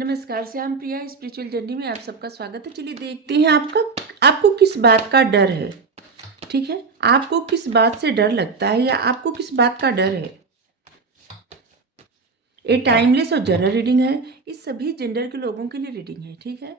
नमस्कार, श्याम प्रिया spiritual journey में आप सबका स्वागत है। चलिए देखते हैं आपको किस बात का डर है। ठीक है, आपको किस बात से डर लगता है या आपको किस बात का डर है। ये टाइमलेस और जनरल रीडिंग है। इस सभी जेंडर के लोगों के लिए रीडिंग है। ठीक है,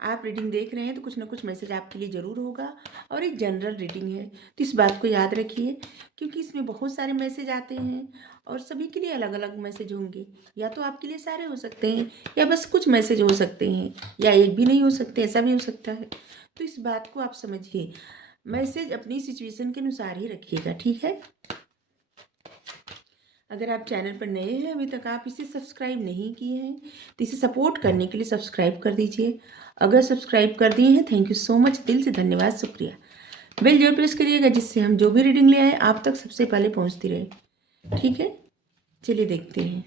आप रीडिंग देख रहे हैं तो कुछ ना कुछ मैसेज आपके लिए ज़रूर होगा और एक जनरल रीडिंग है, तो इस बात को याद रखिए क्योंकि इसमें बहुत सारे मैसेज आते हैं और सभी के लिए अलग अलग मैसेज होंगे। या तो आपके लिए सारे हो सकते हैं या बस कुछ मैसेज हो सकते हैं या एक भी नहीं हो सकते, ऐसा भी हो सकता है। तो इस बात को आप समझिए, मैसेज अपनी सिचुएशन के अनुसार ही रखिएगा। ठीक है, अगर आप चैनल पर नए हैं, अभी तक आप इसे सब्सक्राइब नहीं किए हैं तो इसे सपोर्ट करने के लिए सब्सक्राइब कर दीजिए। अगर सब्सक्राइब कर दिए हैं, थैंक यू सो मच, दिल से धन्यवाद, शुक्रिया। बेल जरूर प्रेस करिएगा जिससे हम जो भी रीडिंग ले आए आप तक सबसे पहले पहुंचती रहे। ठीक है, चलिए देखते हैं।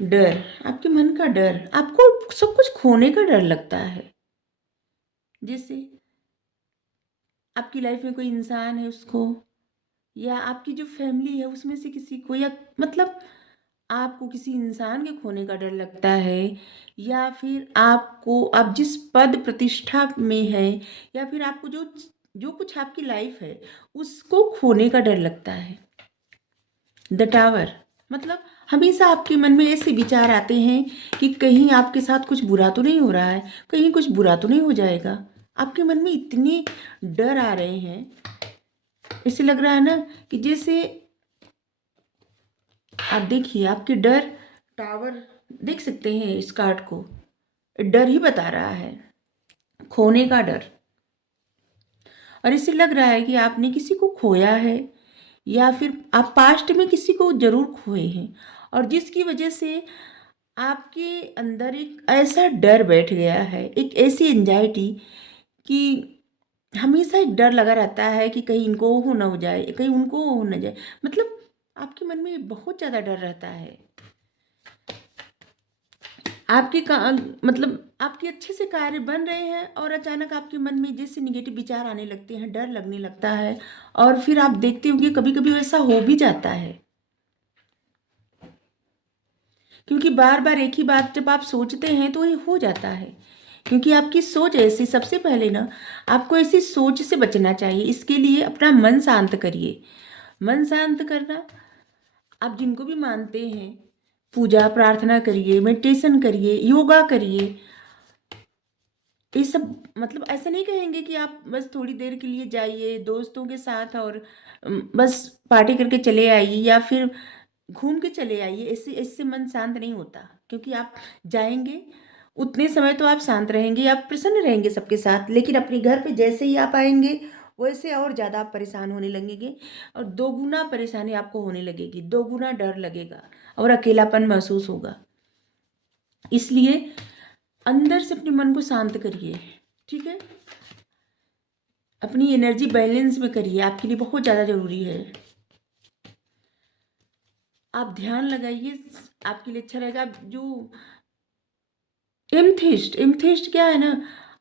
डर, आपके मन का डर, आपको सब कुछ खोने का डर लगता है। जैसे आपकी लाइफ में कोई इंसान है, उसको या आपकी जो फैमिली है उसमें से किसी को, या मतलब आपको किसी इंसान के खोने का डर लगता है, या फिर आपको आप जिस पद प्रतिष्ठा में है या फिर आपको जो जो कुछ आपकी लाइफ है उसको खोने का डर लगता है। द टावर मतलब हमेशा आपके मन में ऐसे विचार आते हैं कि कहीं आपके साथ कुछ बुरा तो नहीं हो रहा है, कहीं कुछ बुरा तो नहीं हो जाएगा। आपके मन में इतने डर आ रहे हैं, ऐसे लग रहा है ना कि जैसे आप देखिए आपके डर, टावर देख सकते हैं इस कार्ड को, डर ही बता रहा है, खोने का डर। और इससे लग रहा है कि आपने किसी को खोया है या फिर आप पास्ट में किसी को जरूर खोए हैं और जिसकी वजह से आपके अंदर एक ऐसा डर बैठ गया है, एक ऐसी एंजाइटी कि हमेशा एक डर लगा रहता है कि कहीं इनको हो ना हो जाए, कहीं उनको हो ना जाए। मतलब आपके मन में बहुत ज़्यादा डर रहता है। आपके मतलब आपके अच्छे से कार्य बन रहे हैं और अचानक आपके मन में जैसे निगेटिव विचार आने लगते हैं, डर लगने लगता है और फिर आप देखते होंगे कभी कभी वैसा हो भी जाता है क्योंकि बार बार एक ही बात जब आप सोचते हैं तो ये हो जाता है क्योंकि आपकी सोच ऐसी। सबसे पहले ना आपको ऐसी सोच से बचना चाहिए। इसके लिए अपना मन शांत करिए। मन शांत करना, आप जिनको भी मानते हैं पूजा प्रार्थना करिए, मेडिटेशन करिए, योगा करिए। ये सब मतलब ऐसा नहीं कहेंगे कि आप बस थोड़ी देर के लिए जाइए दोस्तों के साथ और बस पार्टी करके चले आइए या फिर घूम के चले आइए। इससे इससे मन शांत नहीं होता क्योंकि आप जाएंगे उतने समय तो आप शांत रहेंगे, आप प्रसन्न रहेंगे सबके साथ, लेकिन अपने घर पे जैसे ही आप आएंगे वैसे और ज़्यादा आप परेशान होने लगेंगे और दोगुना परेशानी आपको होने लगेगी, दोगुना डर लगेगा और अकेलापन महसूस होगा। इसलिए अंदर से अपने मन को शांत करिए। ठीक है, अपनी एनर्जी बैलेंस में करिए, आपके लिए बहुत ज़्यादा ज़रूरी है। आप ध्यान लगाइए, आपके लिए अच्छा रहेगा। जो एमथिस्ट, एमथिस्ट क्या है ना,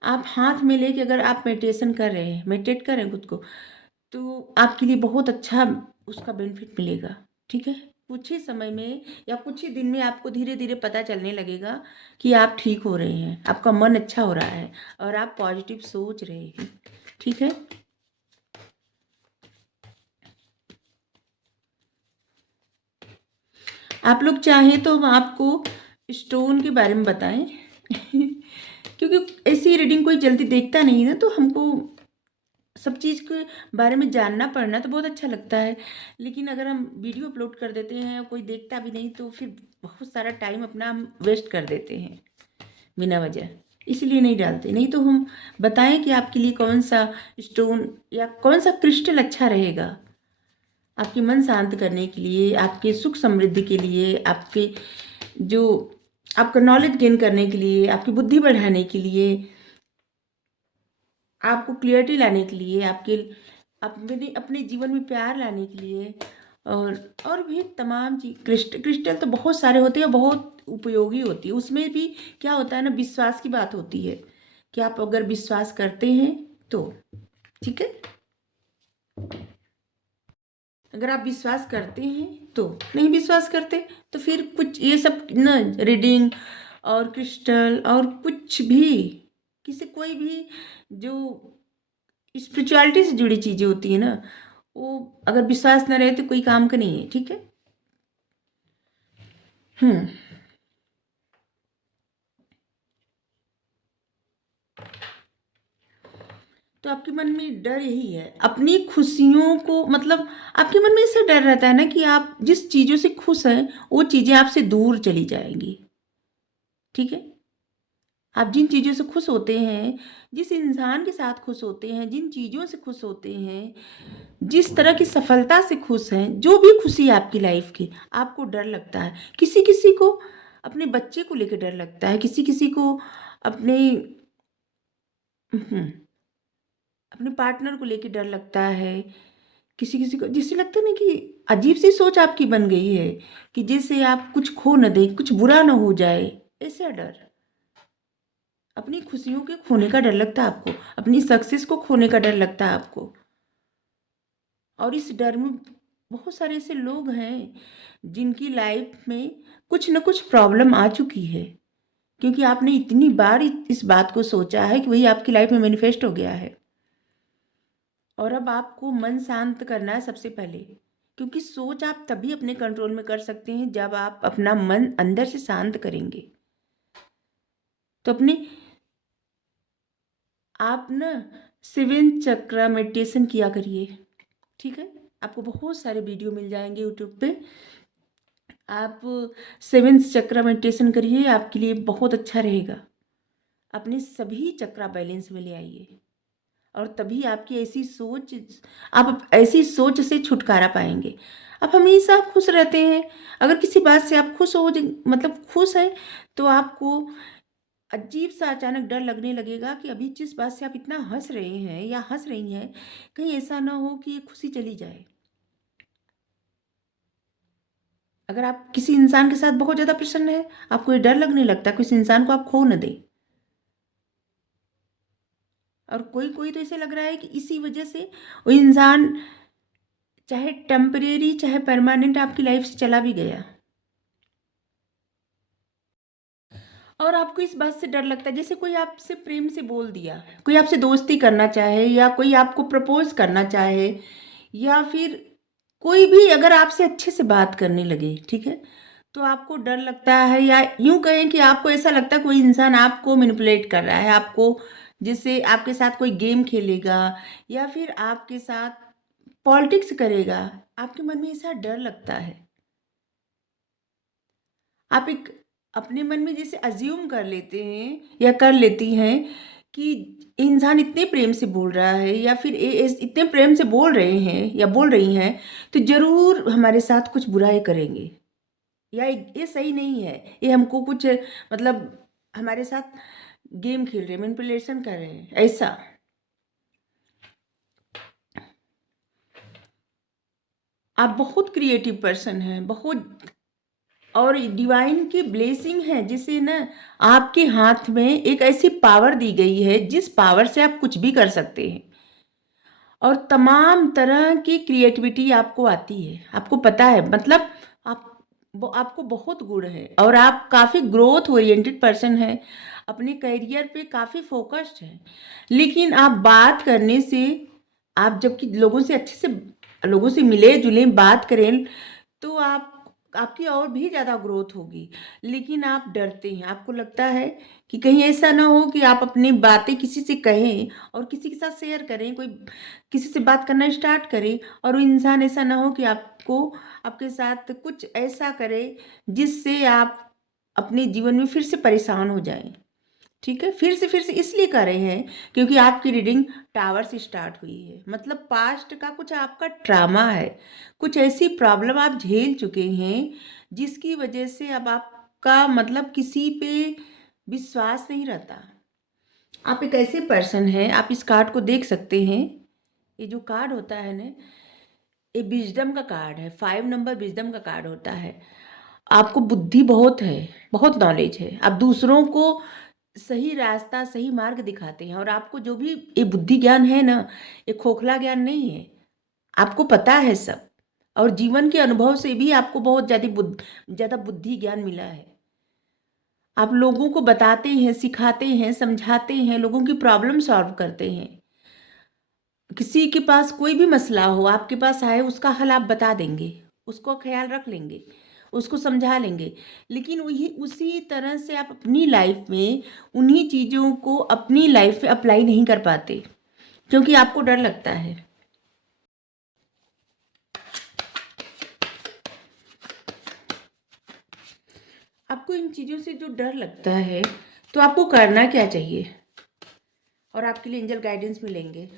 आप हाथ में लेके अगर आप मेडिटेशन कर रहे हैं, मेडिटेट कर रहे हैं खुद को, तो आपके लिए बहुत अच्छा उसका बेनिफिट मिलेगा। ठीक है, कुछ ही समय में या कुछ ही दिन में आपको धीरे धीरे पता चलने लगेगा कि आप ठीक हो रहे हैं, आपका मन अच्छा हो रहा है और आप पॉजिटिव सोच रहे हैं। ठीक है, आप लोग चाहें तो हम आपको स्टोन के बारे में बताएं क्योंकि ऐसी रीडिंग कोई जल्दी देखता नहीं ना, तो हमको सब चीज़ के बारे में जानना पड़ना तो बहुत अच्छा लगता है, लेकिन अगर हम वीडियो अपलोड कर देते हैं कोई देखता भी नहीं तो फिर बहुत सारा टाइम अपना हम वेस्ट कर देते हैं बिना वजह, इसलिए नहीं डालते। नहीं तो हम बताएं कि आपके लिए कौन सा स्टोन या कौन सा क्रिस्टल अच्छा रहेगा आपके मन शांत करने के लिए, आपके सुख समृद्धि के लिए, आपके जो आपका नॉलेज गेन करने के लिए, आपकी बुद्धि बढ़ाने के लिए, आपको क्लियरिटी लाने के लिए, आपके अपने अपने जीवन में प्यार लाने के लिए और भी तमाम चीज। क्रिस्टल तो बहुत सारे होते हैं, बहुत उपयोगी होती है। उसमें भी क्या होता है ना, विश्वास की बात होती है कि आप अगर विश्वास करते हैं तो। ठीक है, अगर आप विश्वास करते हैं तो, नहीं विश्वास करते तो फिर कुछ ये सब ना, रीडिंग और क्रिस्टल और कुछ भी, किसी कोई भी जो स्पिरिचुअलिटी से जुड़ी चीज़ें होती है ना, वो अगर विश्वास न रहे तो कोई काम का नहीं है। ठीक है। हम्म तो आपके मन में डर यही है अपनी खुशियों को, मतलब आपके मन में ऐसा डर रहता है ना कि आप जिस चीज़ों से खुश हैं वो चीज़ें आपसे दूर चली जाएंगी। ठीक है। आप जिन चीज़ों से खुश होते हैं, जिस इंसान के साथ खुश होते हैं, जिन चीज़ों से खुश होते हैं, जिस तरह की सफलता से खुश हैं, जो भी खुशी है आपकी लाइफ की, आपको डर लगता है। किसी किसी को अपने बच्चे को लेकर डर लगता है, किसी किसी को अपने हम्म, अपने पार्टनर को लेकर डर लगता है, किसी किसी को जिससे लगता है ना कि अजीब सी सोच आपकी बन गई है कि जैसे आप कुछ खो न दें, कुछ बुरा ना हो जाए, ऐसा डर। अपनी खुशियों के खोने का डर लगता है आपको, अपनी सक्सेस को खोने का डर लगता है आपको। और इस डर में बहुत सारे ऐसे लोग हैं जिनकी लाइफ में कुछ न कुछ प्रॉब्लम आ चुकी है, क्योंकि आपने इतनी बार इस बात को सोचा है कि वही आपकी लाइफ में मैनिफेस्ट हो गया है। और अब आपको मन शांत करना है सबसे पहले, क्योंकि सोच आप तभी अपने कंट्रोल में कर सकते हैं जब आप अपना मन अंदर से शांत करेंगे। तो अपने आप ना 7 चक्रा मेडिटेशन किया करिए। ठीक है। आपको बहुत सारे वीडियो मिल जाएंगे यूट्यूब पे। आप 7 चक्रा मेडिटेशन करिए, आपके लिए बहुत अच्छा रहेगा। अपने सभी चक्रा बैलेंस में ले आइए, और तभी आपकी ऐसी सोच, आप ऐसी सोच से छुटकारा पाएंगे। आप हमेशा खुश रहते हैं, अगर किसी बात से आप खुश हो, मतलब खुश हैं, तो आपको अजीब सा अचानक डर लगने लगेगा कि अभी जिस बात से आप इतना हंस रहे हैं या हंस रही हैं, कहीं ऐसा ना हो कि ये खुशी चली जाए। अगर आप किसी इंसान के साथ बहुत ज़्यादा प्रसन्न है, आपको ये डर लगने लगता है किसी इंसान को आप खो न दें। और कोई कोई तो ऐसे लग रहा है कि इसी वजह से वो इंसान चाहे टेम्परेरी चाहे परमानेंट आपकी लाइफ से चला भी गया। और आपको इस बात से डर लगता है, जैसे कोई आपसे प्रेम से बोल दिया, कोई आपसे दोस्ती करना चाहे, या कोई आपको प्रपोज करना चाहे, या फिर कोई भी अगर आपसे अच्छे से बात करने लगे, ठीक है, तो आपको डर लगता है, या यूं कहें कि आपको ऐसा लगता है कोई इंसान आपको मैनिपुलेट कर रहा है, आपको जैसे आपके साथ कोई गेम खेलेगा या फिर आपके साथ पॉलिटिक्स करेगा। आपके मन में ऐसा डर लगता है। आप एक अपने मन में जैसे अज्यूम कर लेते हैं या कर लेती हैं कि इंसान इतने प्रेम से बोल रहा है, या फिर इतने प्रेम से बोल रहे हैं या बोल रही हैं, तो जरूर हमारे साथ कुछ बुराई करेंगे, या ये सही नहीं है, ये हमको कुछ मतलब हमारे साथ गेम खेल रहे हैं, मैनिपुलेशन कर रहे हैं, ऐसा। आप बहुत क्रिएटिव पर्सन हैं, बहुत, और डिवाइन की ब्लेसिंग है, जिसे ना आपके हाथ में एक ऐसी पावर दी गई है जिस पावर से आप कुछ भी कर सकते हैं, और तमाम तरह की क्रिएटिविटी आपको आती है, आपको पता है, मतलब आप आपको बहुत गुण है, और आप काफ़ी ग्रोथ ओरिएंटेड पर्सन हैं, अपने करियर पे काफ़ी फोकस्ड हैं। लेकिन आप बात करने से, आप जबकि लोगों से अच्छे से, लोगों से मिले जुले बात करें, तो आप आपकी और भी ज़्यादा ग्रोथ होगी। लेकिन आप डरते हैं, आपको लगता है कि कहीं ऐसा ना हो कि आप अपनी बातें किसी से कहें और किसी के साथ शेयर करें, कोई किसी से बात करना स्टार्ट करें, और वो इंसान ऐसा ना हो कि आपको, आपके साथ कुछ ऐसा करे जिससे आप अपने जीवन में फिर से परेशान हो जाएं। ठीक है। फिर से इसलिए कर रहे हैं क्योंकि आपकी रीडिंग टावर से स्टार्ट हुई है, मतलब पास्ट का कुछ आपका ट्रामा है, कुछ ऐसी प्रॉब्लम आप झेल चुके हैं जिसकी वजह से अब आपका मतलब किसी पे विश्वास नहीं रहता। आप एक ऐसे पर्सन हैं, आप इस कार्ड को देख सकते हैं। ये जो कार्ड होता है ना, ये विजडम का कार्ड है, 5 नंबर विजडम का कार्ड होता है। आपको बुद्धि बहुत है, बहुत नॉलेज है, आप दूसरों को सही रास्ता सही मार्ग दिखाते हैं, और आपको जो भी ये बुद्धि ज्ञान है ना, ये खोखला ज्ञान नहीं है, आपको पता है सब। और जीवन के अनुभव से भी आपको बहुत ज़्यादा बुद्धि ज्ञान मिला है। आप लोगों को बताते हैं, सिखाते हैं, समझाते हैं, लोगों की प्रॉब्लम सॉल्व करते हैं। किसी के पास कोई भी मसला हो, आपके पास आए, उसका हल आप बता देंगे, उसको ख्याल रख लेंगे, उसको समझा लेंगे। लेकिन वही उसी तरह से आप अपनी लाइफ में उन्हीं चीज़ों को अपनी लाइफ में अप्लाई नहीं कर पाते, क्योंकि आपको डर लगता है। आपको इन चीज़ों से जो डर लगता है, तो आपको करना क्या चाहिए? और आपके लिए एंजल गाइडेंस मिलेंगे।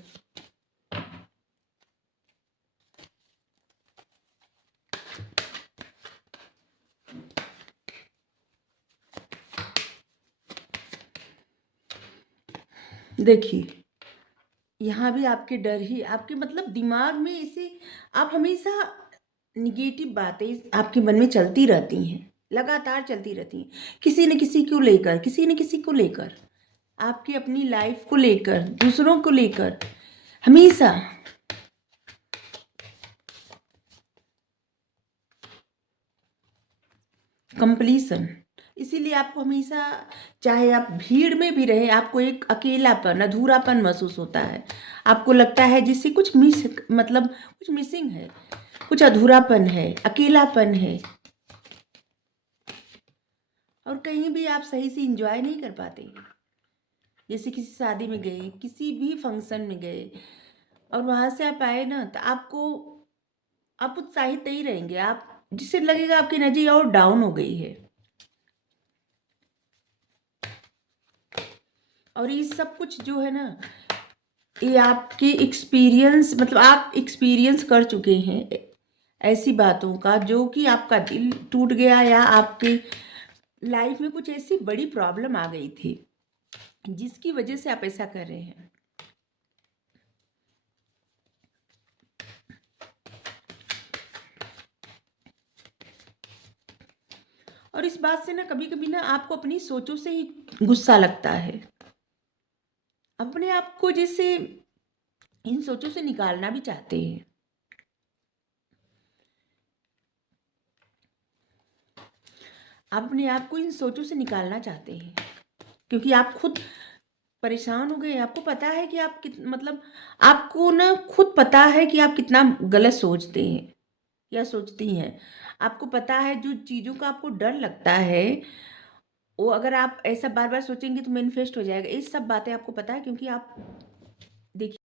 देखिए, यहाँ भी आपके डर ही आपके मतलब दिमाग में इसे आप हमेशा निगेटिव बातें आपके मन में चलती रहती हैं, लगातार चलती रहती हैं, किसी न किसी को लेकर, किसी न किसी को लेकर, आपकी अपनी लाइफ को लेकर, दूसरों को लेकर, हमेशा। कंप्लीसन। इसीलिए आपको हमेशा, चाहे आप भीड़ में भी रहे, आपको एक अकेलापन, अधूरापन महसूस होता है। आपको लगता है जिससे कुछ मतलब कुछ मिसिंग है, कुछ अधूरापन है, अकेलापन है, और कहीं भी आप सही से इंजॉय नहीं कर पाते। जैसे किसी शादी में गए, किसी भी फंक्शन में गए, और वहाँ से आप आए ना, तो आप उत्साहित नहीं रहेंगे, आप जिससे लगेगा आपकी एनर्जी और डाउन हो गई है। और ये सब कुछ जो है ना, ये आपके एक्सपीरियंस, मतलब आप एक्सपीरियंस कर चुके हैं ऐसी बातों का, जो कि आपका दिल टूट गया, या आपके लाइफ में कुछ ऐसी बड़ी प्रॉब्लम आ गई थी जिसकी वजह से आप ऐसा कर रहे हैं। और इस बात से ना कभी कभी ना आपको अपनी सोचों से ही गुस्सा लगता है, अपने आप को जैसे इन सोचों से निकालना भी चाहते हैं। आप अपने आप को इन सोचों से निकालना चाहते हैं, क्योंकि आप खुद परेशान हो गए। आपको पता है कि आप मतलब आपको ना खुद पता है कि आप कितना गलत सोचते हैं या सोचती हैं। आपको पता है जो चीज़ों का आपको डर लगता है, वो अगर आप ऐसा बार बार सोचेंगे तो मैनिफेस्ट हो जाएगा। ये सब बातें आपको पता है, क्योंकि आप देखिए,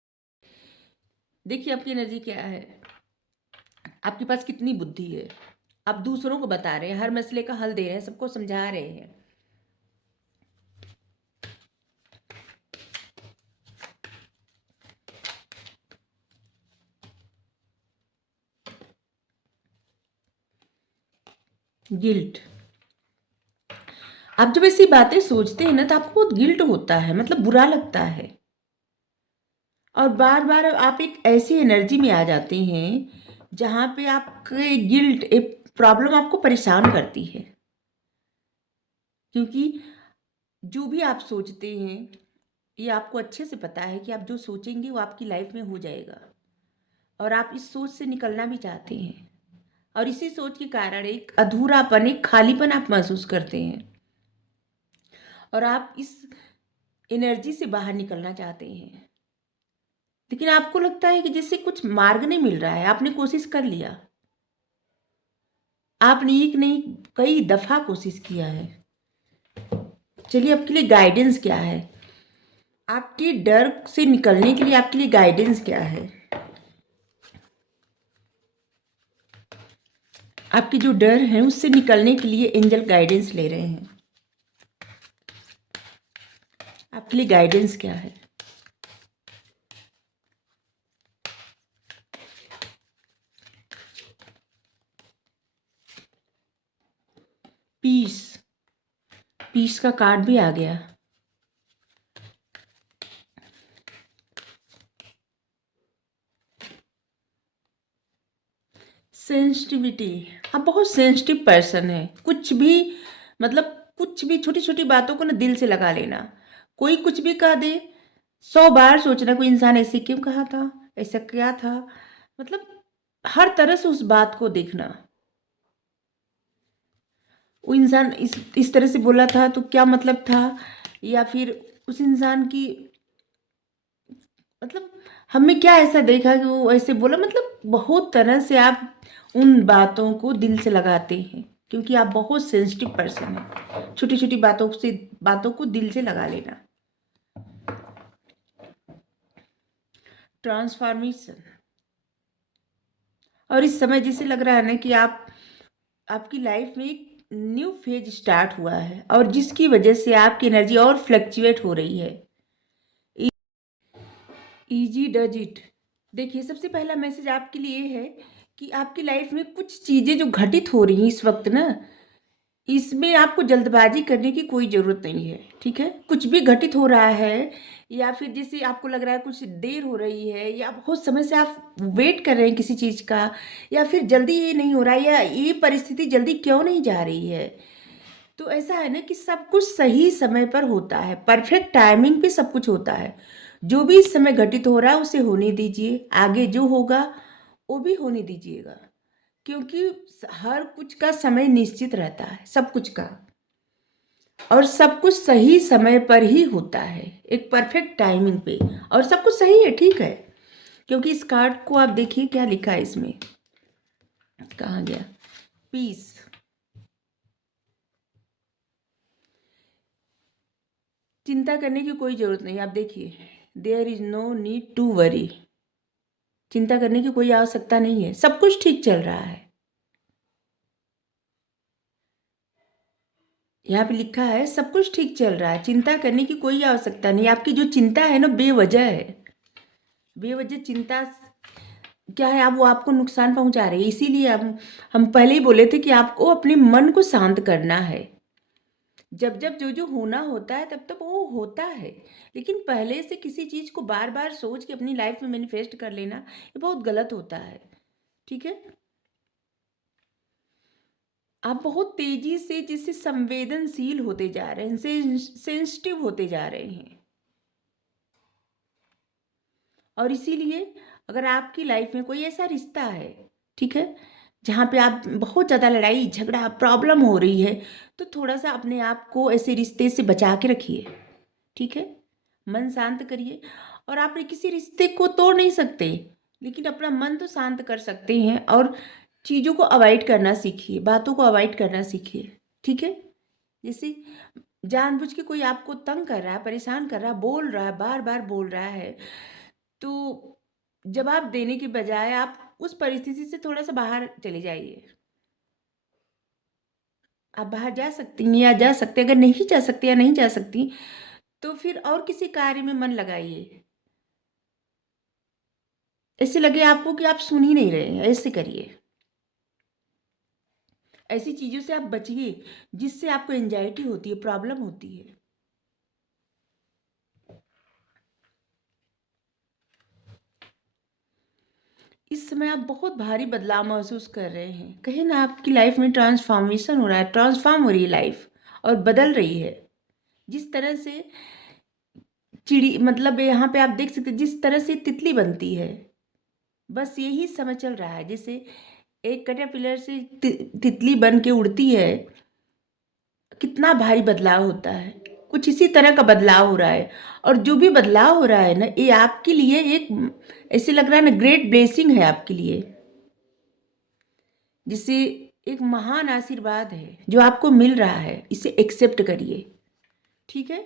देखिए आपकी एनर्जी क्या है, आपके पास कितनी बुद्धि है। आप दूसरों को बता रहे हैं, हर मसले का हल दे रहे हैं, सबको समझा रहे हैं। गिल्ट। आप जब ऐसी बातें सोचते हैं ना, तो आपको बहुत गिल्ट होता है, मतलब बुरा लगता है। और बार बार आप एक ऐसी एनर्जी में आ जाते हैं जहाँ पे आपके गिल्ट एक प्रॉब्लम आपको परेशान करती है, क्योंकि जो भी आप सोचते हैं, ये आपको अच्छे से पता है कि आप जो सोचेंगे वो आपकी लाइफ में हो जाएगा, और आप इस सोच से निकलना भी चाहते हैं। और इसी सोच के कारण एक अधूरापन, एक खालीपन आप महसूस करते हैं, और आप इस एनर्जी से बाहर निकलना चाहते हैं। लेकिन आपको लगता है कि जैसे कुछ मार्ग नहीं मिल रहा है। आपने कोशिश कर लिया, आपने एक नहीं कई दफ़ा कोशिश किया है। चलिए, आपके लिए गाइडेंस क्या है, आपके डर से निकलने के लिए आपके लिए गाइडेंस क्या है? आपके जो डर है उससे निकलने के लिए एंजल गाइडेंस ले रहे हैं। आपके लिए गाइडेंस क्या है? पीस। पीस का कार्ड भी आ गया। सेंसिटिविटी। आप बहुत सेंसिटिव पर्सन है। कुछ भी, मतलब कुछ भी छोटी छोटी बातों को ना दिल से लगा लेना। कोई कुछ भी कह दे, 100 बार सोचना कोई इंसान ऐसे क्यों कहा था, ऐसा क्या था, मतलब हर तरह से उस बात को देखना। वो इंसान इस तरह से बोला था तो क्या मतलब था, या फिर उस इंसान की मतलब हमने क्या ऐसा देखा कि वो ऐसे बोला, मतलब बहुत तरह से आप उन बातों को दिल से लगाते हैं, क्योंकि आप बहुत सेंसिटिव पर्सन हैं। छोटी छोटी बातों को दिल से लगा लेना। ट्रांसफॉर्मेशन। और इस समय जैसे लग रहा है ना कि आपकी लाइफ में एक न्यू फेज स्टार्ट हुआ है, और जिसकी वजह से आपकी एनर्जी और फ्लक्चुएट हो रही है। Easy does it. देखिए, सबसे पहला मैसेज आपके लिए है कि आपकी लाइफ में कुछ चीज़ें जो घटित हो रही हैं इस वक्त ना, इसमें आपको जल्दबाजी करने की कोई ज़रूरत नहीं है। ठीक है, कुछ भी घटित हो रहा है, या फिर जैसे आपको लग रहा है कुछ देर हो रही है, या बहुत समय से आप वेट कर रहे हैं किसी चीज़ का, या फिर जल्दी ये नहीं हो रहा है, या ये परिस्थिति जल्दी क्यों नहीं जा रही है, तो ऐसा है ना कि सब कुछ सही समय पर होता है, परफेक्ट टाइमिंग पे सब कुछ होता है। जो भी इस समय घटित हो रहा है उसे होने दीजिए, आगे जो होगा वो भी होने दीजिएगा, क्योंकि हर कुछ का समय निश्चित रहता है, सब कुछ का, और सब कुछ सही समय पर ही होता है, एक परफेक्ट टाइमिंग पे, और सब कुछ सही है, ठीक है। क्योंकि इस कार्ड को आप देखिए क्या लिखा है इसमें, कहाँ गया, पीस। चिंता करने की कोई ज़रूरत नहीं, आप देखिए, there is no need to worry. चिंता करने की कोई आवश्यकता नहीं है, सब कुछ ठीक चल रहा है। यहाँ पे लिखा है सब कुछ ठीक चल रहा है, चिंता करने की कोई आवश्यकता नहीं। आपकी जो चिंता है ना बेवजह है, बेवजह चिंता क्या है, आप वो आपको नुकसान पहुंचा रही है। इसीलिए हम पहले ही बोले थे कि आपको अपने मन को शांत करना है। जब जब जो जो होना होता है तब तब वो होता है, लेकिन पहले से किसी चीज़ को बार बार सोच के अपनी लाइफ में मैनिफेस्ट कर लेना ये बहुत गलत होता है। ठीक है, आप बहुत तेजी से जिससे संवेदनशील होते जा रहे हैं, सेंसिटिव होते जा रहे हैं, और इसीलिए अगर आपकी लाइफ में कोई ऐसा रिश्ता है, ठीक है, जहाँ पे आप बहुत ज़्यादा लड़ाई झगड़ा प्रॉब्लम हो रही है, तो थोड़ा सा अपने आप को ऐसे रिश्ते से बचा के रखिए। ठीक है, मन शांत करिए। और आप किसी रिश्ते को तोड़ नहीं सकते, लेकिन अपना मन तो शांत कर सकते हैं, और चीज़ों को अवॉइड करना सीखिए, बातों को अवॉइड करना सीखिए। ठीक है, जैसे जानबूझ के कोई आपको तंग कर रहा है, परेशान कर रहा है, बोल रहा है, बार बार बोल रहा है, तो जवाब देने की बजाय आप उस परिस्थिति से थोड़ा सा बाहर चले जाइए। आप बाहर जा सकती हैं या जा सकते, अगर नहीं जा सकते या नहीं जा सकती, तो फिर और किसी कार्य में मन लगाइए। ऐसे लगे आपको कि आप सुन ही नहीं रहे हैं, ऐसे करिए। ऐसी चीज़ों से आप बचिए जिससे आपको एंजाइटी होती है, प्रॉब्लम होती है। इस समय आप बहुत भारी बदलाव महसूस कर रहे हैं, कहीं ना आपकी लाइफ में ट्रांसफॉर्मेशन हो रहा है, ट्रांसफॉर्म हो रही है लाइफ, और बदल रही है। जिस तरह से चिड़ी, मतलब यहाँ पे आप देख सकते हैं जिस तरह से तितली बनती है, बस यही समय चल रहा है। जैसे एक कैटरपिलर से तितली बन के उड़ती है, कितना भारी बदलाव होता है, कुछ इसी तरह का बदलाव हो रहा है। और जो भी बदलाव हो रहा है ना, ये आपके लिए एक, ऐसे लग रहा है ना, ग्रेट ब्लेसिंग है आपके लिए, जिसे एक महान आशीर्वाद है जो आपको मिल रहा है, इसे एक्सेप्ट करिए। ठीक है,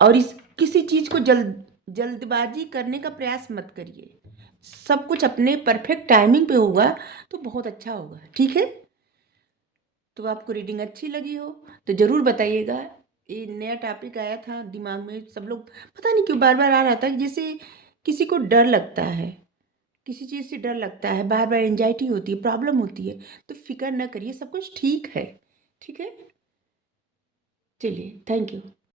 और इस किसी चीज़ को जल्दबाजी करने का प्रयास मत करिए। सब कुछ अपने परफेक्ट टाइमिंग पे होगा तो बहुत अच्छा होगा। ठीक है, तो आपको रीडिंग अच्छी लगी हो तो ज़रूर बताइएगा। ये नया टॉपिक आया था दिमाग में, सब लोग पता नहीं क्यों बार बार आ रहा था कि जैसे किसी को डर लगता है, किसी चीज़ से डर लगता है, बार बार एंजाइटी होती है, प्रॉब्लम होती है, तो फिक्र न करिए, सब कुछ ठीक है। ठीक है, चलिए, थैंक यू।